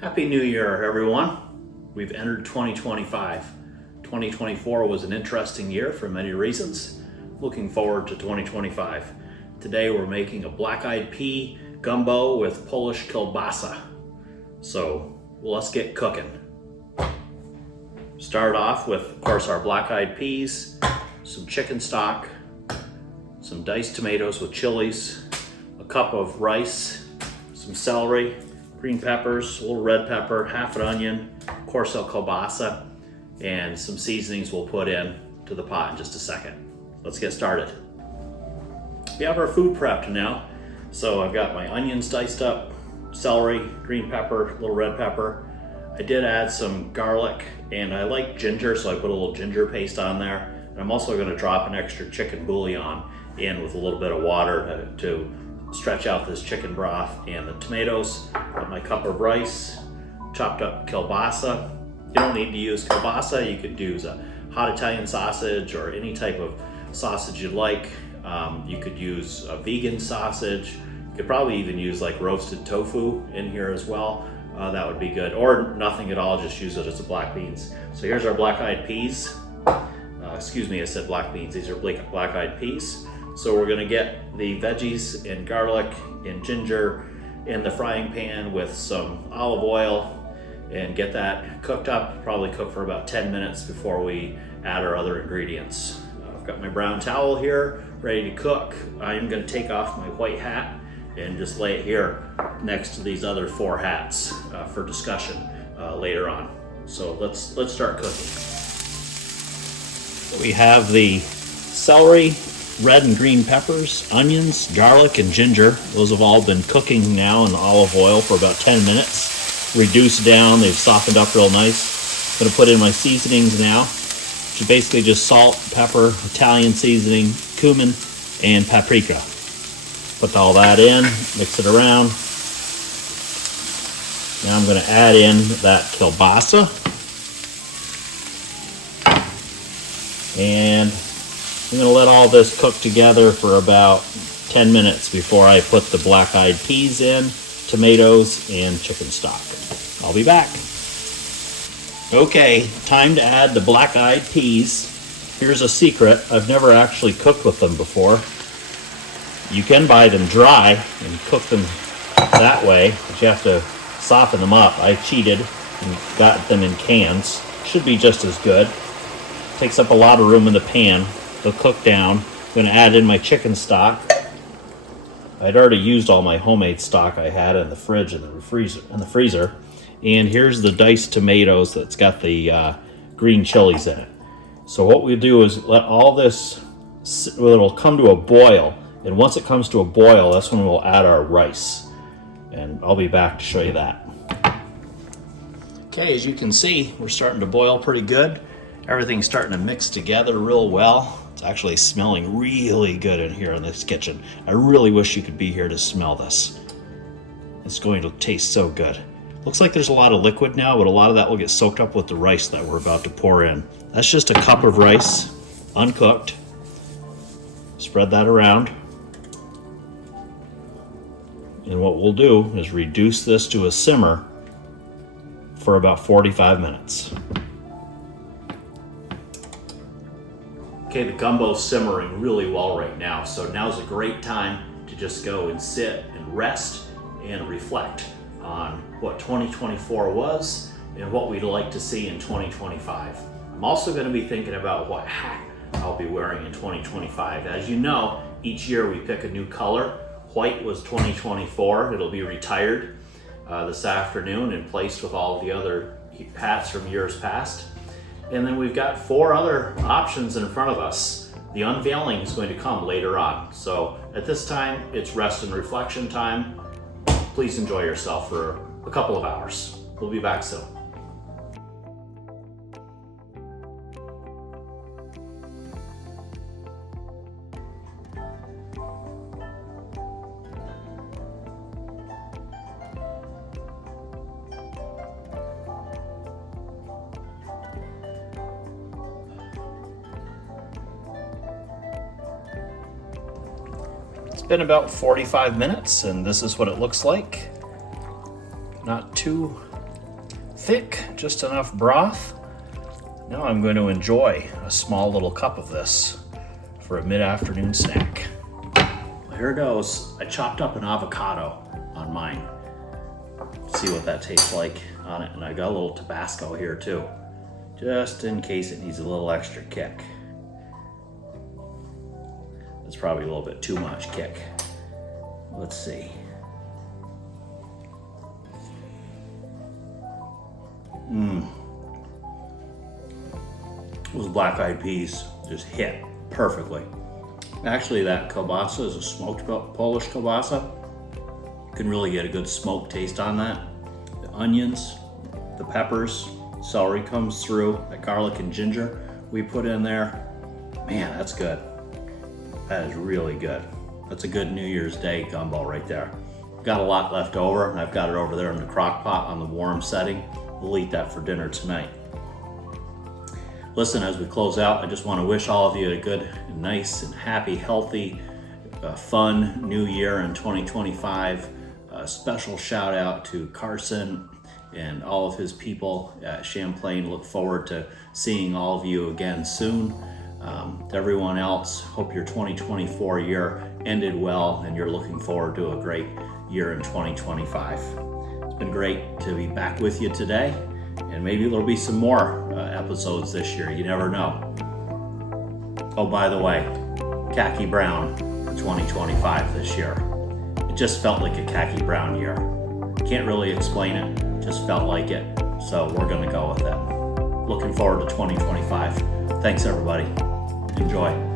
Happy New Year, everyone. We've entered 2025. 2024 was an interesting year for many reasons. Looking forward to 2025. Today we're making a black-eyed pea gumbo with Polish kielbasa. So let's get cooking. Start off with, of course, our black-eyed peas, some chicken stock, some diced tomatoes with chilies, a cup of rice, some celery, green peppers, a little red pepper, half an onion, of course our kielbasa, and some seasonings we'll put in to the pot in just a second. Let's get started. We have our food prepped now. So I've got my onions diced up, celery, green pepper, little red pepper. I did add some garlic, and I like ginger, so I put a little ginger paste on there. And I'm also gonna drop an extra chicken bouillon in with a little bit of water to stretch out this chicken broth. And the tomatoes, got my cup of rice, chopped up kielbasa. You don't need to use kielbasa. You could use a hot Italian sausage or any type of sausage you like. You could use a vegan sausage. You could probably even use like roasted tofu in here as well. That would be good. Or nothing at all, just use it as a black beans. So here's our black-eyed peas. Excuse me, I said black beans. These are black-eyed peas. So we're gonna get the veggies and garlic and ginger in the frying pan with some olive oil and get that cooked up. Probably cook for about 10 minutes before we add our other ingredients. I've got my brown towel here ready to cook. I'm gonna take off my white hat and just lay it here next to these other 4 hats for discussion later on. So let's start cooking. We have the celery, red and green peppers, onions, garlic, and ginger. Those have all been cooking now in olive oil for about 10 minutes. Reduced down, they've softened up real nice. I'm gonna put in my seasonings now, which is basically just salt, pepper, Italian seasoning, cumin, and paprika. Put all that in, mix it around. Now I'm gonna add in that kielbasa. And I'm gonna let all this cook together for about 10 minutes before I put the black-eyed peas in, tomatoes, and chicken stock. I'll be back. Okay, time to add the black-eyed peas. Here's a secret. I've never actually cooked with them before. You can buy them dry and cook them that way, but you have to soften them up. I cheated and got them in cans. Should be just as good. Takes up a lot of room in the pan. They'll cook down. I'm gonna add in my chicken stock. I'd already used all my homemade stock I had in the fridge and the freezer. And here's the diced tomatoes that's got the green chilies in it. So what we do is let all this, it'll come to a boil. And once it comes to a boil, that's when we'll add our rice. And I'll be back to show you that. Okay, as you can see, we're starting to boil pretty good. Everything's starting to mix together real well. It's actually smelling really good in here in this kitchen. I really wish you could be here to smell this. It's going to taste so good. Looks like there's a lot of liquid now, but a lot of that will get soaked up with the rice that we're about to pour in. That's just a cup of rice, uncooked. Spread that around. And what we'll do is reduce this to a simmer for about 45 minutes. Okay, the gumbo's simmering really well right now, so now's a great time to just go and sit and rest and reflect on what 2024 was and what we'd like to see in 2025. I'm also going to be thinking about what hat I'll be wearing in 2025. As you know, each year we pick a new color. White was 2024. It'll be retired this afternoon and placed with all of the other hats from years past. And then we've got 4 other options in front of us. The unveiling is going to come later on. So at this time, it's rest and reflection time. Please enjoy yourself for a couple of hours. We'll be back soon. It's been about 45 minutes and this is what it looks like. Not too thick, just enough broth. Now I'm going to enjoy a small little cup of this for a mid-afternoon snack. Well, here it goes. I chopped up an avocado on mine. See what that tastes like on it. And I got a little Tabasco here too, just in case it needs a little extra kick. That's probably a little bit too much kick. Let's see. Those black-eyed peas just hit perfectly. Actually, that kielbasa is a smoked Polish kielbasa. You can really get a good smoked taste on that. The onions, the peppers, celery comes through, the garlic and ginger we put in there. Man, that's good. That is really good. That's a good New Year's Day gumbo right there. Got a lot left over, and I've got it over there in the crock pot on the warm setting. We'll eat that for dinner tonight. Listen, as we close out, I just want to wish all of you a good, nice, and happy, healthy, fun new year in 2025. A special shout out to Carson and all of his people at Champlain. Look forward to seeing all of you again soon. To everyone else, hope your 2024 year ended well and you're looking forward to a great year in 2025. It's been great to be back with you today, and maybe there'll be some more episodes this year. You never know. Oh, by the way, khaki brown for 2025 this year. It just felt like a khaki brown year. Can't really explain it, just felt like it. So we're gonna go with it. Looking forward to 2025. Thanks everybody. Enjoy.